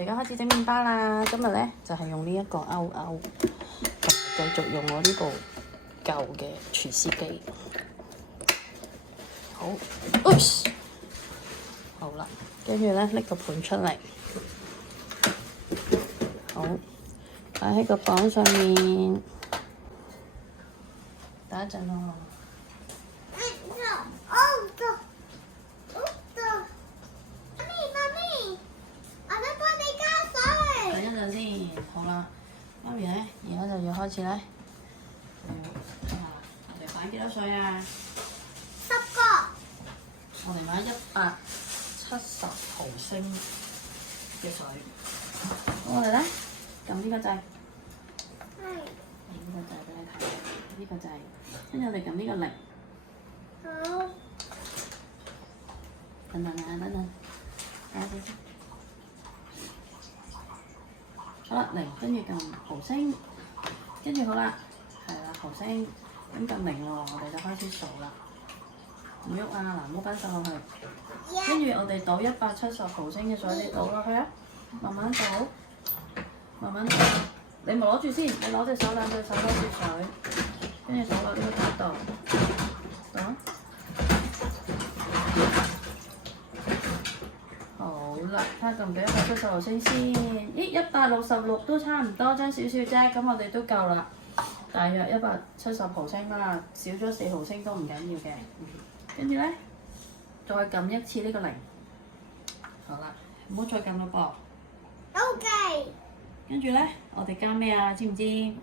哋而家開始整麵包啦。今日咧就係用呢一個勾勾，繼續用我呢部舊嘅廚師機。好，好啦，跟住咧拎個盤出嚟，好擺喺個磅上面，等一陣咯。等一陣先，好啦，媽咪咧，而家就要開始咧，睇下我哋擺幾多水啊10個。我哋買170毫升嘅水。咁我哋咧撳呢個掣，呢個掣俾你睇，呢個掣，跟住我哋撳呢個零。好。等等，睇下先。好啦，零，跟住撳毫升，跟住好啦，係啦，毫升，咁撳零咯，我哋就開始數啦。唔喐啊，嗱，唔好擺手落去。跟住我哋倒170毫升嘅水，你倒落去啊，慢慢倒，慢慢倒。你咪攞住先，你攞隻手兩隻手攞住水，跟住倒落呢個塔度，倒。好啦，睇下夠唔夠170毫升先。咦，166都差唔多，爭少少啫。咁我哋都夠啦，大約170毫升啦，少咗4毫升都唔緊要嘅。跟住咧，再撳一次呢個零。好啦，唔好再撳啦噃。OK。跟住咧，我哋加咩啊？知唔知？麵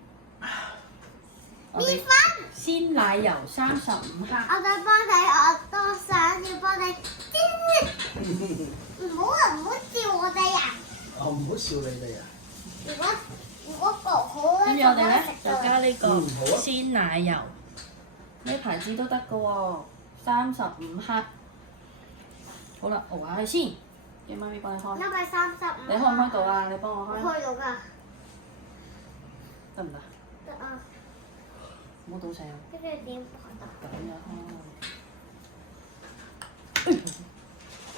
粉。鮮奶油35克。我想幫你，我都想要幫你。唔好笑我哋啊！哦，唔好笑你哋啊！如果焗好跟住我哋咧就加呢個好啊鮮奶油，咩牌子都得㗎喎，35克。好啦，熬下去先，叫媽咪幫你開。135。你開唔開到啊？你幫我開。開到㗎。得唔得？得啊。唔好倒瀉。跟住點開到？咁樣開。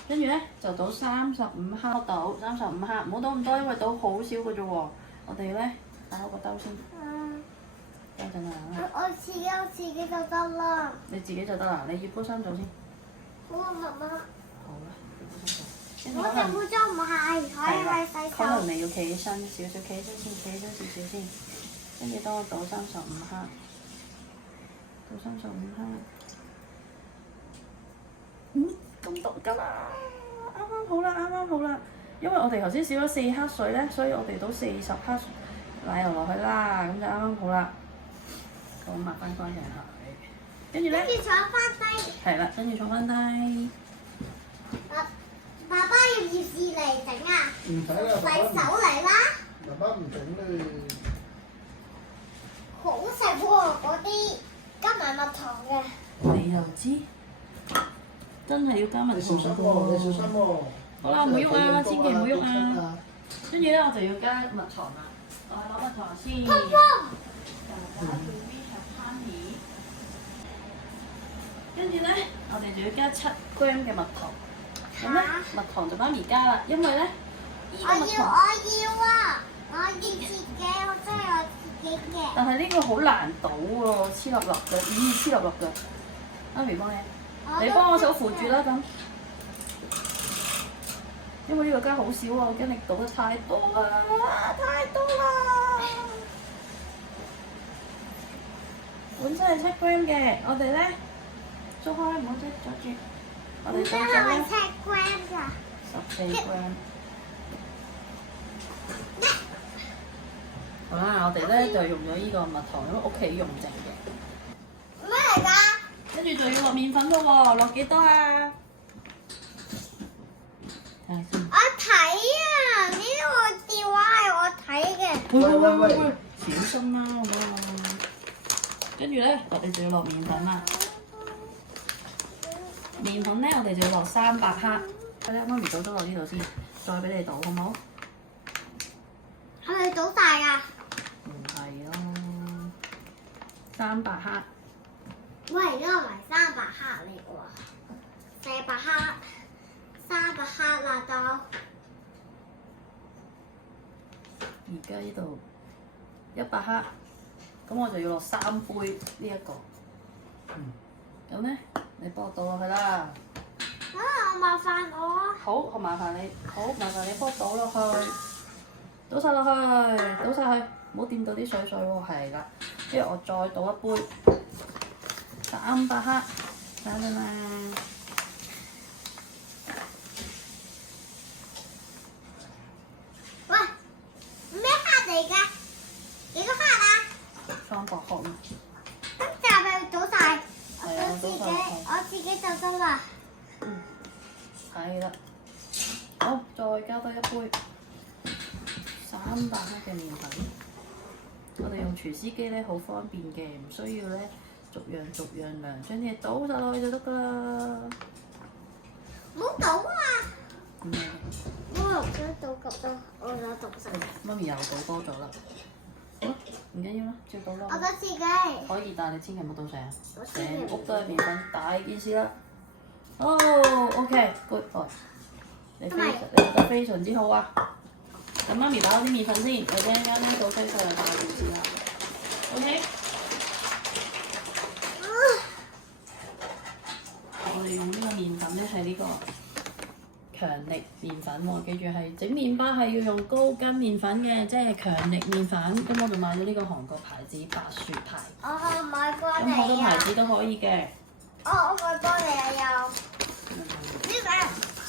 跟住咧就倒35克倒35克，唔好倒咁多，因為倒好少嘅啫喎。我哋咧打開個兜先，等陣啊。我自己就得啦。你自己就得啦，你要鋪衫做先。好啊，媽媽。好啦，鋪衫做。我隻褲裝唔係，可以去洗可能手。你要企起身少少，企起身先，企起身少少先。跟住當我倒35克，倒35克。咁多㗎啦，啱啱好啦，啱啱好啦。因為我哋頭先少咗4克水咧，所以我哋倒40克奶油落去啦，咁就啱啱好啦。咁抹翻乾淨啦，跟住咧，跟住坐翻低。係啦，跟住坐翻低。爸爸要唔要試嚟整啊？唔使啦，洗手嚟啦。爸爸唔整啦。好食喎，嗰啲加埋蜜糖嘅。你又知？真係要加蜜你小心糖喎，你小心喎。好啦，唔好喐啊，千祈唔好喐啊。跟住咧，我就要加蜜糖啦。我係攞蜜糖先。砰砰。跟住咧，我哋就要加7g 嘅蜜糖。咁咧，蜜糖就媽咪加啦，因為咧，呢個蜜糖。我要啊！我要自己，我真係我自己嘅。但係呢個好難倒喎，黐立立嘅，黐立立嘅。媽咪幫你，你幫我手扶住啦咁。因為呢個加好少喎，我驚你倒得太多啦，太多啦。本身係7g嘅，我哋咧捉開，唔好阻住。我哋倒咗咧7g 㗎。14g。好啦，我哋咧就用咗呢個蜜糖，因為屋企用剩嘅。咩嚟㗎？跟住就要落麵粉咯喎，落幾多啊？睇下先。我睇啊！呢個電話係我睇嘅。喂，小心啦，好唔好啊？跟住咧，我哋就要落麵粉啦。麵粉咧，我哋就要落300克。睇下媽咪倒咗落呢度先，再俾你倒，好唔好？係咪倒大㗎？唔係咯，300克。喂，呢個唔係300克嚟㗎喎，400克，300克啦都。而家呢度100克，咁我就要落3杯呢一個。咁咧，你幫我倒落去啦。我麻煩我。好，麻煩你幫我倒落去，倒晒落去，倒晒去，唔好掂到啲水喎，係啦。跟住我再倒一杯300克，等陣啦。喂，咩克嚟㗎？幾個克啊300克嘛。咁就係倒晒，係啊，我自己就得啦。係啦。好，再加多一杯300克嘅麵粉。我哋用廚師機咧好方便嘅，唔需要咧逐樣量，將啲嘢倒晒落去就得㗎啦。唔好倒啊！點解？因為我唔想倒咁多，我想倒晒。媽咪又倒多咗啦。好啦，唔緊要啦，照倒啦。我倒自己。可以，但係你千祈唔好倒成，我千祈唔好成屋都係麵粉，大件事啦。哦，OK，good boy，你做得非常之好啊！咁媽咪打咗啲麵粉先，你陣間呢倒飛上嚟大件事啦。OK。我哋用呢個麵粉咧係呢個強力麵粉喎，記住係整麵包係要用高筋麵粉嘅，即係強力麵粉。咁我就買咗呢個韓國牌子白雪牌。我買過咁好多你啊！牌子都可以嘅。我買過你啊又。呢個係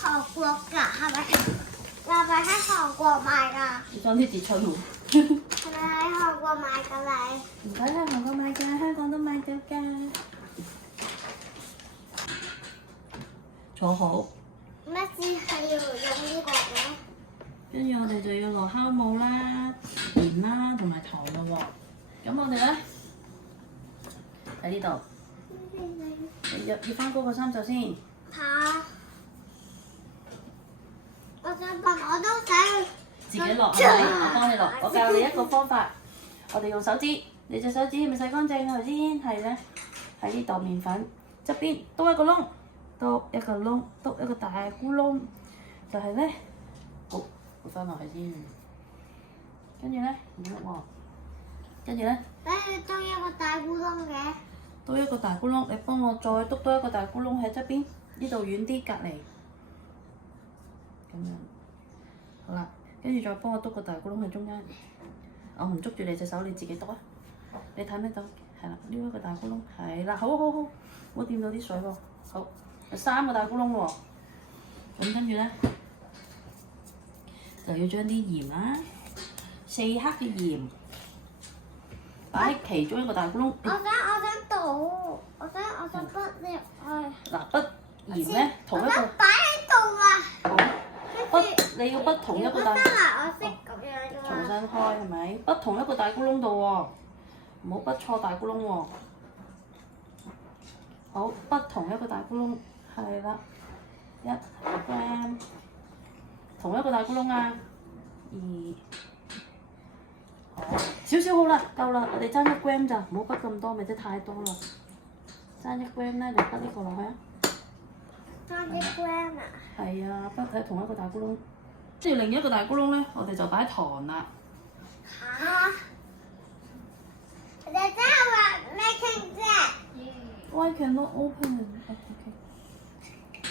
韓國㗎，係咪？係咪喺韓國買㗎？你將啲跌出喎。係咪喺韓國買㗎你？唔使喺韓國買㗎，香港都買得㗎。坐好。乜事係要用呢個嘅？跟住我哋就要落酵母啦、鹽啦同埋糖咯喎。咁我哋咧喺呢度，你要翻高個衫袖先。嚇！我想問，我都想自己落係咪？我幫你落。我教你一個方法，我哋用手指，你隻手指係咪洗乾淨頭先？係咧，喺呢度麵粉側邊篤一個窿，篤一個窿，篤一個大咕窿，就係咧，好，倒翻落去先。跟住咧，唔喐喎。跟住咧，俾你裝一個大咕窿嘅。篤一個大咕窿，你幫我再篤多一個大咕窿喺側邊，呢度遠啲隔離。咁樣，好啦，跟住再幫我篤個大咕窿喺中間。我唔捉住你隻手，你自己篤啊！你睇咩到？係啦，呢一個大咕窿，係啦，好，唔好掂到啲水喎。好，有3個大咕窿喎。咁跟住咧，就要將啲鹽啦，4克嘅鹽擺喺其中一個大咕窿。我想倒，我想不入去。嗱，筆鹽咧同一個。我想擺喺度啊！筆你要筆同一個大。得啦，我識咁樣㗎嘛。重新開係咪？筆同一個大咕窿度喎，唔好筆錯大咕窿喎。好，筆同一個大咕窿，係啦，1 gram， 同一個大咕窿啊，2，好，少少好啦，夠啦，我哋爭1 gram 咋，唔好筆咁多，咪即係太多啦。爭1 gram 咧，你筆呢個落去啊。爭1 gram 啊？係啊，筆喺同一個大咕窿，即係另一個大咕窿咧，我哋就擺糖啦。嚇！你真係話咩傾啫？ Why cannot open? OK。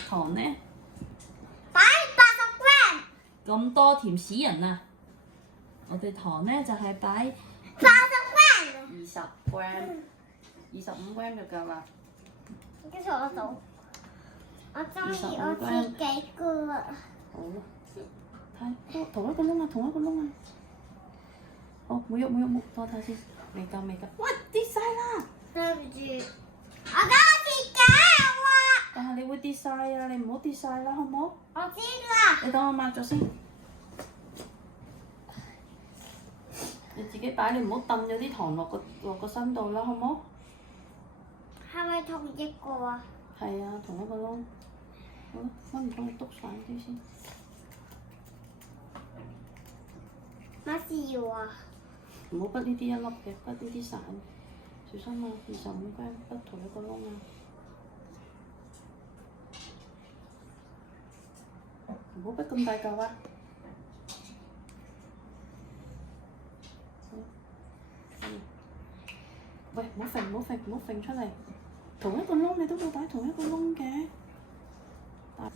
糖咧？擺80 gram。咁多甜死人啊！我哋糖咧就係擺80 gram。20 gram，25 gram 就夠啦。跟住我數，我中意我自己個。好，睇同一個窿啊，同一個窿啊。哦，冇喐，多睇先，未夠。喂，跌晒啦！對唔住，我等我自己啊！但係你會跌晒啊！你唔好跌晒啦，好唔好？我知啦。你等我抹咗先。你自己擺，你唔好燉咗啲糖落個身度啦，好唔好？係咪同一個啊？係啊，同一個窿。好啦，媽咪幫你篤晒啲先。乜事要啊？唔好筆呢啲一粒嘅，筆呢啲散。小心啊！25 gram 筆同一個窿啊！唔好筆咁大嚿啊！喂，唔好揈，唔好揈，唔好揈出嚟。同一個窿你都冇擺同一個窿嘅。好。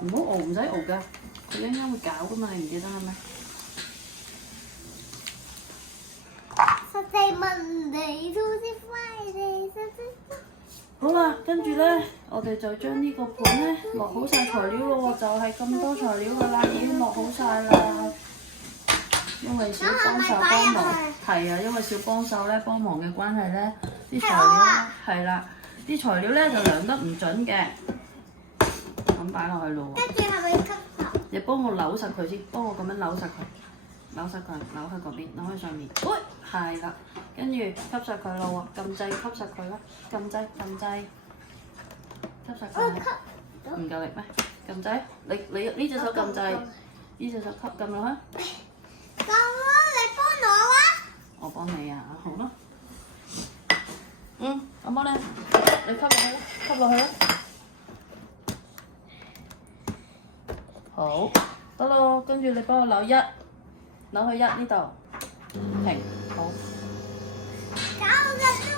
唔好熬，唔使熬㗎，佢一陣間會搞㗎嘛，你唔記得啦咩？Saturday, Monday, Tuesday, Friday, Saturday。好啦，跟住咧，我哋就將呢個盤咧落好晒材料咯喎，就係咁多材料㗎啦，已經落好晒啦。因為小幫手幫忙，係啊，因為小幫手咧幫忙嘅關係咧，啲材料係啦，啲材料咧就量得唔準嘅，咁擺落去咯喎。跟住係咪吸頭？你幫我扭實佢先，幫我咁樣扭實佢，扭實佢，扭喺嗰邊，扭喺上面。喂，係啦，跟住吸實佢咯喎，撳掣吸實佢啦，撳掣，吸實佢。唔夠力咩？撳掣，你呢隻手撳掣，呢隻手吸撳落去。夠啦，你幫我啊！我幫你啊，好啦。我幫你，你吸落去啦，吸落去啦。好，得咯，跟住你幫我扭去一呢度，停，好。搞緊咯！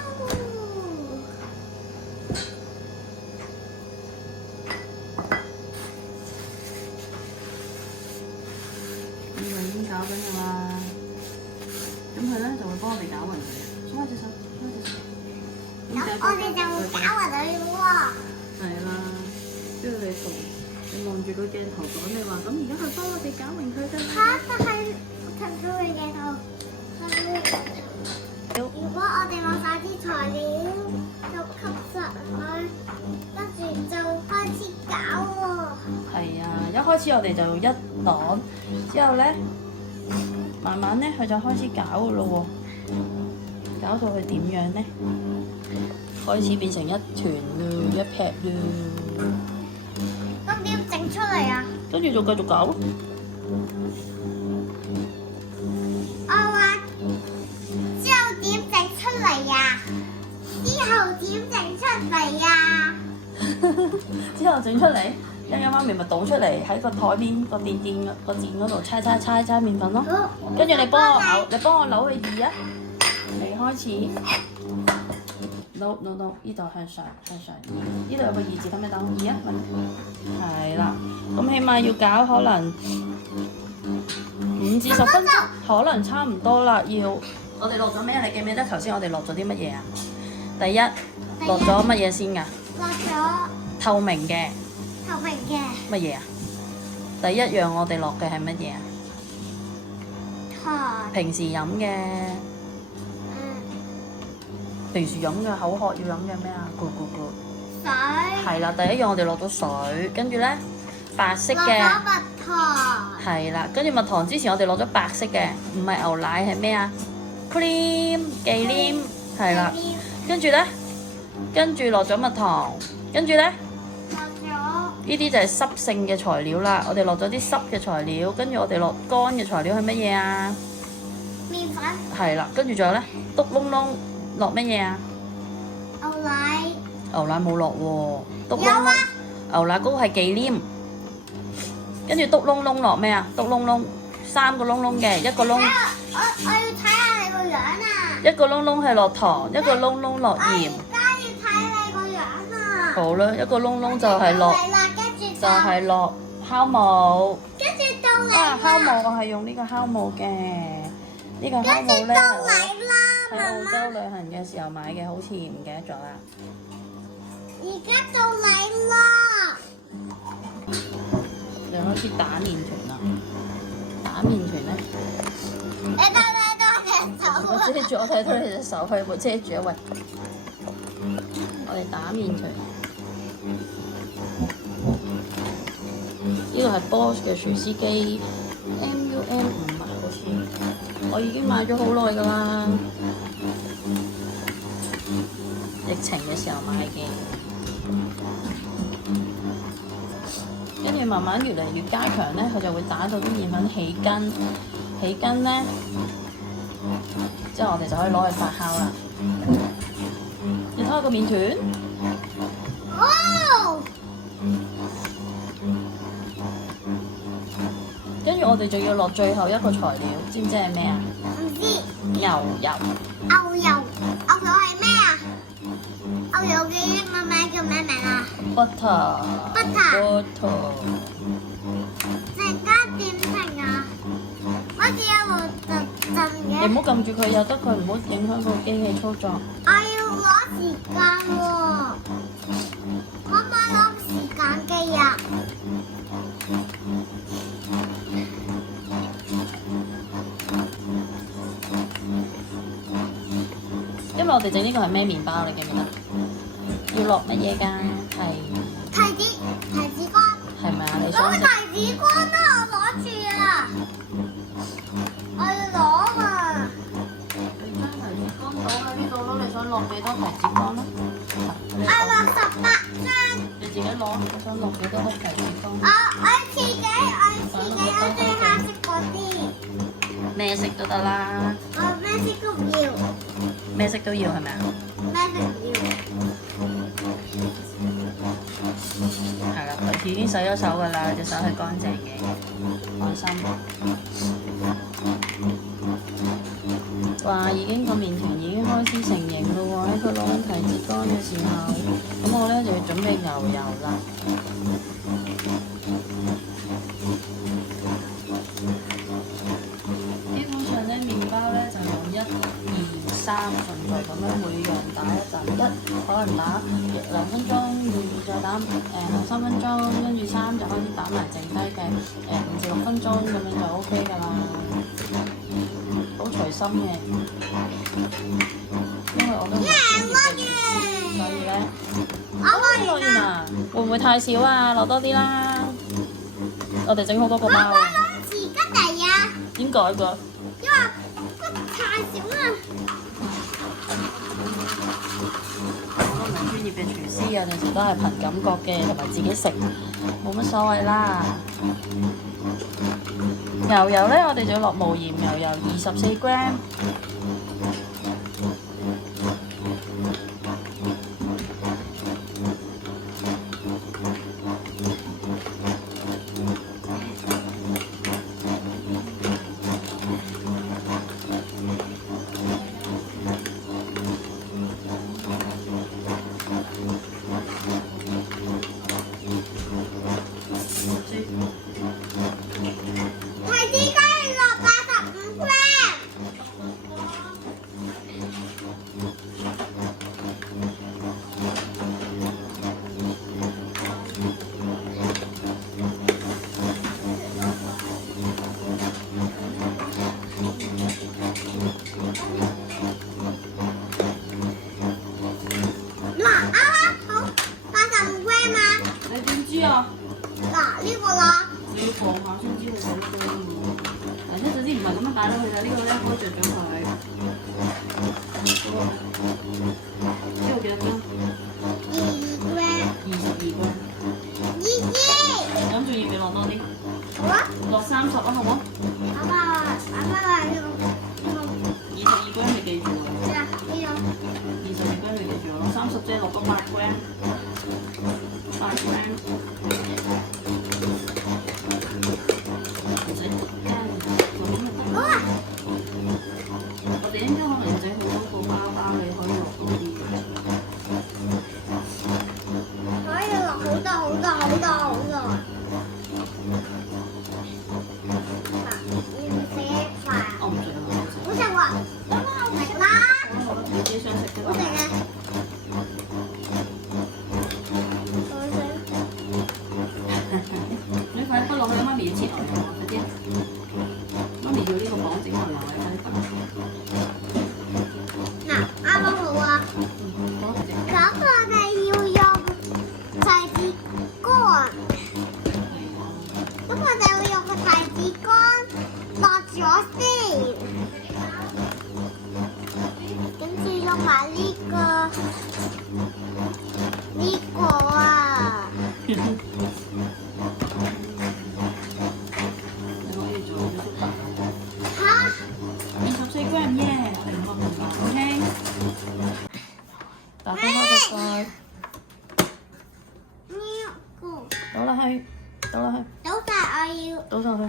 咁佢已經搞緊㗎啦，咁佢咧就會幫我哋攪勻佢。鬆開隻手，咁我哋就會搞勻佢喎。係啦，跟住你望住個鏡頭講，你話咁而家佢幫我哋攪勻佢㗎啦。嚇！但係睇唔到佢鏡頭。如果我哋落晒啲材料，就吸實佢，跟住就開始搞喎。係啊，一開始我哋就一攞，之後咧，慢慢咧佢就開始搞噶咯喎，搞到佢點樣咧？開始變成一團咯，一劈咯。咁點整出嚟啊？跟住就繼續搞咯。我話之後點整出嚟呀？之後點整出嚟呀？之後整出嚟，一陣媽咪咪倒出嚟喺個台邊個墊嗰度搓麵粉咯。跟住你幫我扭，你幫我扭去2啊！未開始。no，呢度向上2，呢度有個2字，咁你等2啊，係啦，咁起碼要搞可能5至10分鐘，可能差唔多啦。要我哋落咗咩啊？你記唔記得頭先我哋落咗啲乜嘢啊？第一落咗乜嘢先㗎？落咗透明嘅嘅乜嘢啊？第一樣我哋落嘅係乜嘢啊？糖，平時飲嘅。平時飲嘅口渴要飲嘅咩啊？咕咕咕。水，係啦，第一樣我哋落咗水，跟住咧白色嘅。落咗蜜糖。係啦，跟住蜜糖之前我哋落咗白色嘅，唔係牛奶係咩啊 ？cream 忌廉係啦，跟住落咗蜜糖，跟住咧落咗呢啲就係濕性嘅材料啦。我哋落咗啲濕嘅材料，跟住我哋落乾嘅材料係乜嘢啊？麵粉。係啦，跟住仲有咧篤窿窿。落乜嘢啊？牛奶。牛奶冇落喎，篤窿窿。有啊。牛奶嗰個係忌廉，跟住篤窿窿落咩啊？篤窿窿3個窿窿嘅，一個窿。我要睇下你個樣啊！一個窿窿係落糖，一個窿窿落鹽。而家要睇你個樣啊！好啦，一個窿窿就係落，就係落酵母。跟住到你啊，酵母我係用呢個酵母嘅，呢個酵母咧。喺澳洲旅行嘅時候買嘅，好似唔記得咗啦。而家到你啦！就開始打麵團啦。打麵團咧，你睇到隻手我遮住，我睇到你隻手，佢有冇遮住啊？喂，我哋打麵團。呢個係 Boss 嘅廚師機 MUM5啊，好似。我已經買咗好耐㗎啦，疫情嘅時候買嘅，跟住慢慢越嚟越加強咧，佢就會打到啲麵粉起筋咧，之後我哋就可以攞去發酵啦。你睇下個麵團，哦！我哋仲要落最後一個材料，知唔知係咩啊？唔知牛油。牛油係咩啊？牛油嘅英文名叫咩名啊 butter。陣間點停啊？好似一路震嘅。你唔好撳住佢，由得佢，唔好影響個機器操作。我要攞時間喎，可唔可以攞時間機啊？因為我哋整呢個係咩麵包，你記唔記得？要落乜嘢㗎？提子乾。係咪啊？你攞想食？提子乾啦，我攞住啊！我要攞啊！你將提子乾倒喺呢度咯，你想落幾多提子乾咧？我落18張。你自己攞，你想落幾多粒提子乾？我自己我最下食嗰啲。咩色都得啦，我咩色都唔要，咩色都要係咪啊？咩色唔要？係啦，佢已經洗咗手㗎啦，隻手係乾淨嘅，放心。哇！已經個麵團已經開始成型咯喎，喺佢攞緊提子乾嘅時候，咁我咧就要準備牛油啦。基本上咧，麵包咧就用1、2、3順序咁樣每樣打一陣，可能打2分鐘，2再打3分鐘，跟住3就開始打埋剩低嘅5至6分鐘咁樣就 OK 㗎啦，好隨心嘅。因為我都唔係專業嘅廚師，所以咧，落完啊，會唔會太少啊？落多啲啦，我哋整好多個包啊。攞匙羹嚟啊！點解㗎？因為太少啦。我都唔係專業嘅廚師，有陣時都係憑感覺嘅，同埋自己食冇乜所謂啦。牛油咧，我哋就要落無鹽牛油24g。提子乾落85g。嗱，啱啱好85g嘛。你點知啊？嗱，呢個啦。你要放下先知佢幾多㗎嘛。嗱，一陣啲唔係咁樣擺落去㗎，呢個咧開着咗佢。呢個幾多斤？22g。咁仲要唔要落多啲？好啊。落30啊，好冇爸爸話呢？22g你記住喎。個22g你記住喎，落30即係落多8g。8g。唔使加咁好啊。我哋應該可能要整好多個包，你可以落多啲。可以落好多好多好多好多。要食飯。我唔食啊，好食喎。食啦。好啦，你自己想食嘅。好食啊。你快啲落去媽咪要切牛油啊！快啲，媽咪要呢個磅整牛油啊！快啲嗱，啱啱好啊。好，咁我哋要用提子乾。咁我哋會用個提子乾落咗先，跟住用埋呢個啊。你可以做少少白。嚇24g 耶，我哋5個麵包 ，OK。打開個蓋，呢個倒落去，倒落去，倒晒我要。倒上去。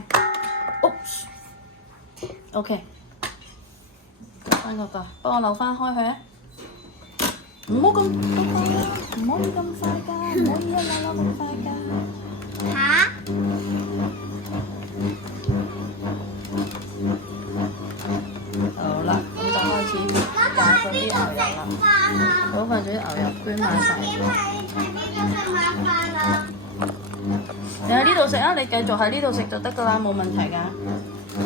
OK， 翻個角，幫我扭翻開佢啊！唔好咁快啦，唔可以咁快㗎，唔可以一扭扭咁快㗎。嚇？好啦，咁就開始揀嗰啲牛油啦。好快，將啲牛油捐埋晒。你喺呢度食啊！你繼續喺呢度食就得㗎啦，冇問題㗎。我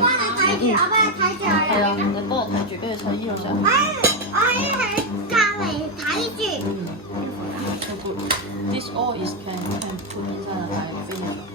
幫你睇住，我幫你睇住。係啊，你幫我睇住，跟住喺呢度食。我喺隔離睇住。So good. This all is can put inside the fire vinegar.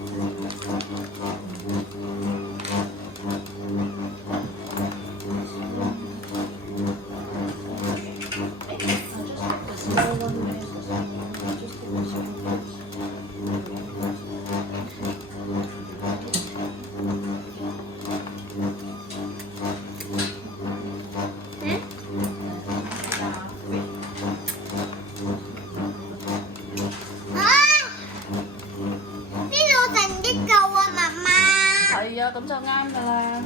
係啊，咁就啱㗎啦。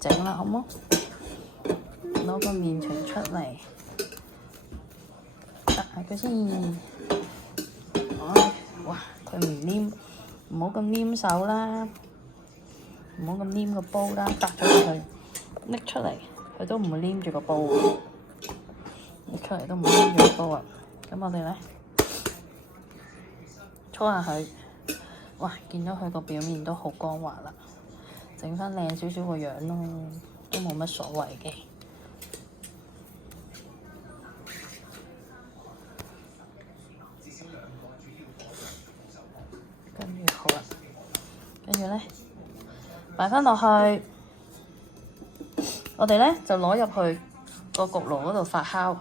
整啦，好冇？攞個麵團出嚟，揼下佢先。哇！佢唔黏，唔好咁黏手啦，唔好咁黏個煲啦，揼咗佢，拎出嚟，佢都唔會黏住個煲。拎出嚟都唔會黏住個煲啊！咁我哋咧搓下佢，哇！見到佢個表面都好光滑啦。整翻靚少少個樣咯，都冇乜所謂嘅。跟住好啦，跟住咧擺翻落去，我哋咧就攞入去個焗爐嗰度發酵。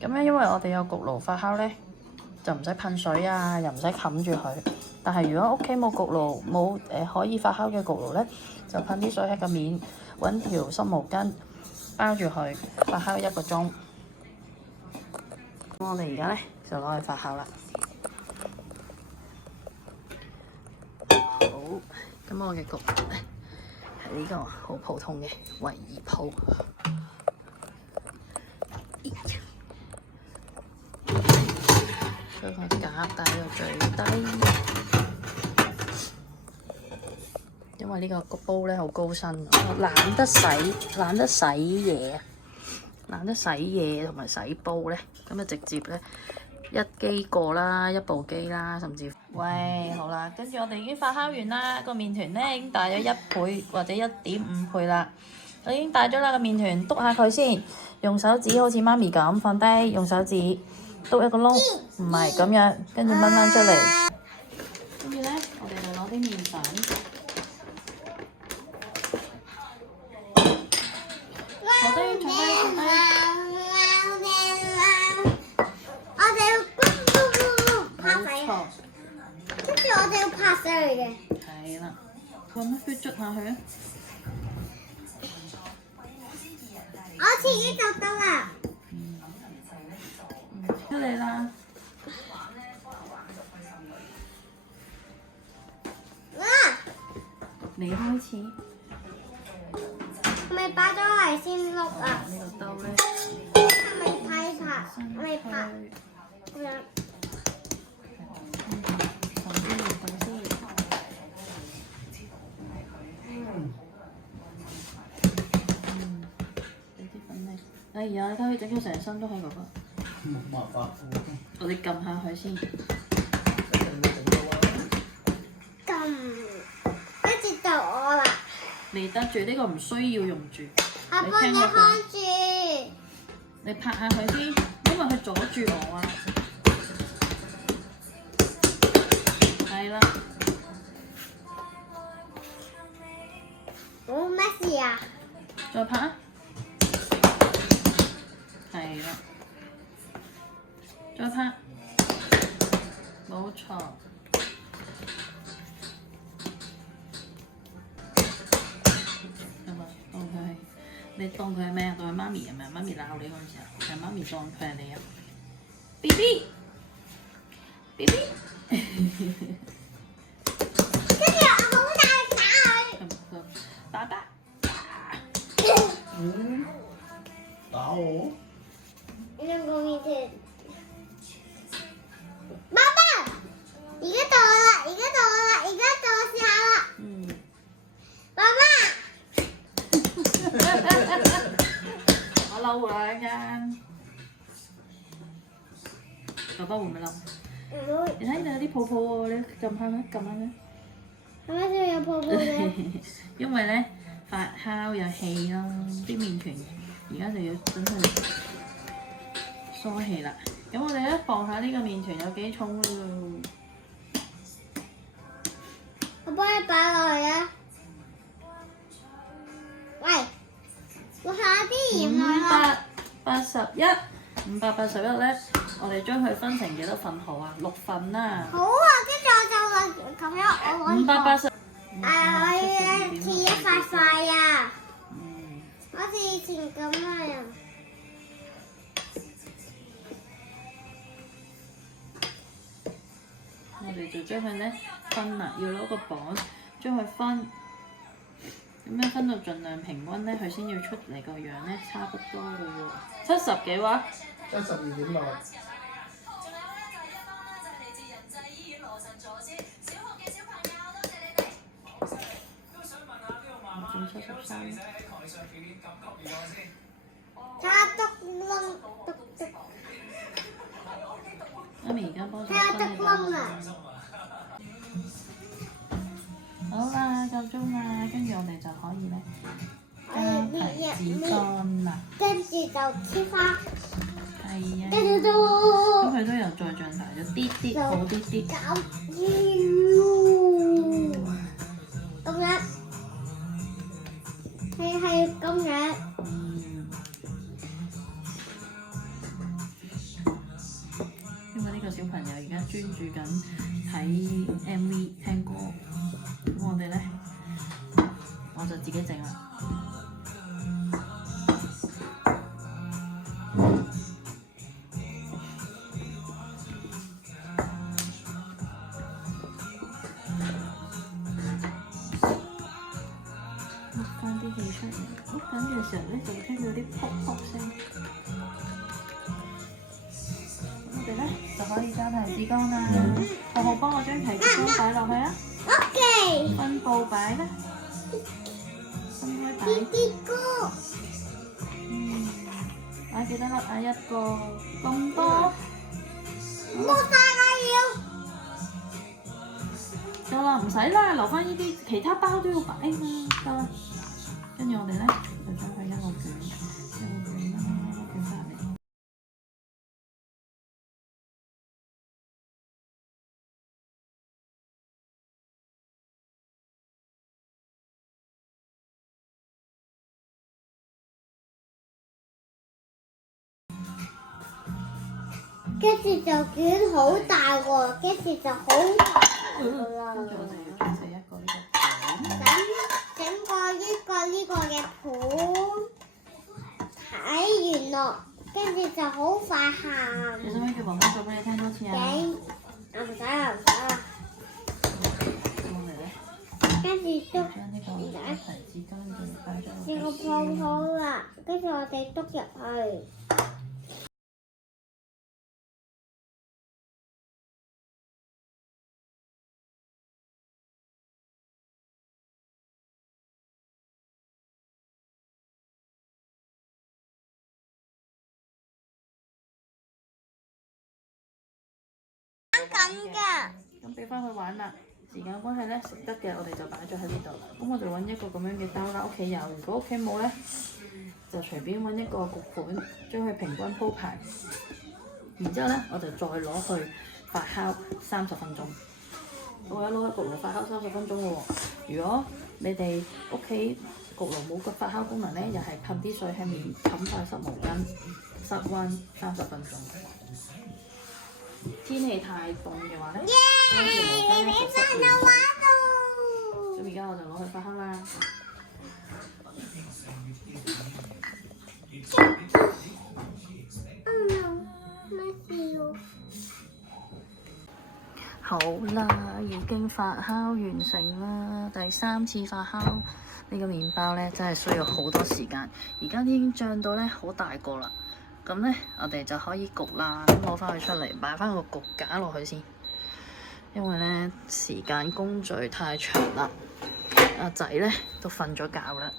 咁咧，因為我哋有焗爐發酵咧，就唔使噴水啊，又唔使冚住佢。但係如果屋企冇焗爐，冇可以發酵嘅焗爐咧，就噴啲水喺個面，揾條濕毛巾包住佢發酵1個鐘。我哋而家咧就攞去發酵啦。好，咁我嘅焗爐咧係呢個好普通嘅維爾鋪。將個架帶到最低。因為呢個煲咧好高身，我懶得洗嘢啊，懶得洗嘢同埋洗煲咧，咁就直接咧一機過啦，一部機啦，甚至喂好啦，跟住我哋已經發酵完啦，個麵團咧已經大咗1倍或者1.5倍啦，我已經大咗啦個麵團，篤下佢先，用手指好似媽咪咁放低，用手指篤一個窿，唔係咁樣，跟住掹翻出嚟，跟住咧我哋就攞啲麵粉。坐低，坐低，坐低。我哋要拍水。冇錯。跟住我哋要拍水嚟嘅。係啦，佢乜都捽下佢啊！我自己就得啦。出嚟啦！你開始。係咪擺咗嚟先碌啊？呢個兜咧，係咪睇拍？咪拍咁樣。放啲麵粉先。俾啲粉你。哎呀，你睇佢整到成身都係哥哥。冇辦法喎，我哋撳下佢先。一定要整到啊！跟住到我啦。未得住呢個唔需要用住。阿幫你看住。你拍下佢先，因為佢阻住我啊。係啦。冇咩事啊？再拍啊！係啦。再拍。冇錯。你當佢係咩啊？當佢媽咪係咪？媽咪鬧你嗰陣時候，係媽咪當佢係你啊 ！B B， 跟住我好大打佢。爸爸。打我！兩個面前。爸爸，而家到我啦！而家到我啦！而家到我試下啦！爸爸。我嬲兩間，爸爸會唔會嬲？唔會。你睇到有啲泡泡喎，你撳下佢，撳下佢。係咪仲有泡泡嘅？因為咧發酵有氣咯，啲麵團而家就要準備疏氣啦。咁我哋咧放下呢個麵團有幾重咯？我幫你擺落去啊！喂，我下啲鹽落啦。581咧，我哋將佢分成幾多份好啊？6份啦。好啊，跟住我就咁樣，我可以580。我要切一塊塊啊！嗯。好似以前咁啊！我哋就將佢咧分啦，要攞個磅將佢分，咁樣分到盡量平均咧，佢先要出嚟個樣咧差不多嘅喎。70幾話72.6。仲73。差篤窿，篤篤。媽咪而家幫手睇下分篤窿啊！好啦，夠鐘啦，跟住我哋就可以咧加提子乾啦。跟住就切花。係啊。跟住就咁佢都有再長大咗啲啲，好啲啲。咁樣，係咁樣。因為呢個小朋友而家專注緊睇 MV 聽歌，咁我哋咧我就自己整啦。搣翻啲氣出嚟，搣緊嘅時候咧就會聽到啲噗噗聲。我哋咧就可以加提子乾啦。浩浩幫我將提子乾擺落去啊！ OK。分佈擺啦，分開擺。啲歌。擺幾多粒啊？一個咁多。冇晒啦要。夠啦，唔使啦，留翻呢啲其他包都要擺嘛，得啦。跟住我哋咧就將佢一路捲，一路捲啦，捲翻嚟。跟住就捲好大喎，跟住就好大㗎啦。跟住我哋要準備一個呢個盤。整個呢個嘅盤，睇完咯，跟住就好快行。你使唔使叫爸爸做俾你聽多次啊？唔使啦，唔使啦。咁我哋咧，跟住都將呢個提子乾嘅擺咗呢個泡泡啦，跟住我哋篤入去。緊㗎。咁俾翻佢玩啦。時間關係咧，食得嘅我哋就擺咗喺呢度啦。咁我哋揾一個咁樣嘅兜啦，屋企有。如果屋企冇咧，就隨便揾一個焗盤，將佢平均鋪排。然之後咧，我就再攞去發酵30分鐘。我有攞去焗爐發酵30分鐘嘅喎。如果你哋屋企焗爐冇個發酵功能咧，又係噴啲水喺面，冚塊濕毛巾，室溫30分鐘。天氣太凍嘅話咧，將條毛巾咧就濕軟咗。咁而家我就攞去發酵啦。好啦，已經發酵完成啦，第3次發酵呢個麵包咧，真係需要好多時間。而家已經脹到咧好大個啦，咁咧我哋就可以焗啦。咁攞翻佢出嚟，擺翻個焗架落去先，因為咧時間工序太長啦。阿仔咧都瞓咗覺啦。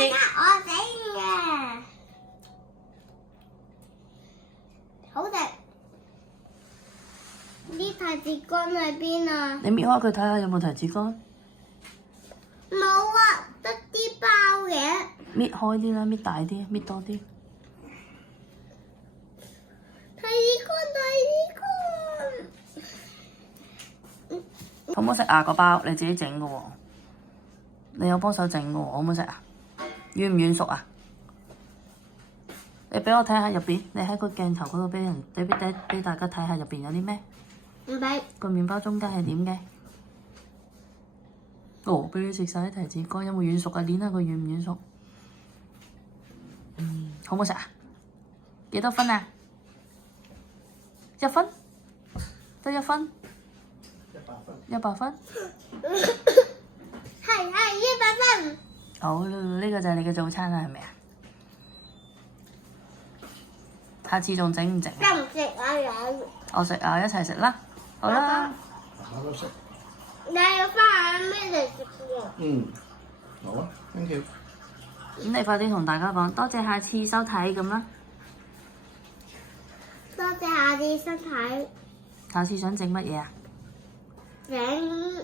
我整嘅，好食。啲提子乾喺邊啊？你搣開佢睇下有冇提子乾？冇啊，得啲包嘅。搣開啲啦，搣大啲，搣多啲。提子乾，好唔好食啊？個包你自己整嘅喎，你有幫手整嘅喎，好唔好食啊？軟唔軟熟啊？你俾我睇下入邊，你喺個鏡頭嗰度俾大家睇下入邊有啲咩？唔俾。個麵包中間係點嘅？哦，俾你食晒啲提子乾，有冇軟熟啊？捏下佢軟唔軟熟？好唔好食啊？幾多分啊？1分？得1分？100分？係100分。好，呢個就係你嘅早餐啦，係咪啊？下次仲整唔整啊？得唔食啊你？我食啊，一齊食啦！好啦，我都食。你要翻咩嚟食喎？好啊，thank you。咁你快啲同大家講，多謝下次收睇咁啦。多謝下次收睇。下次想整乜嘢啊？整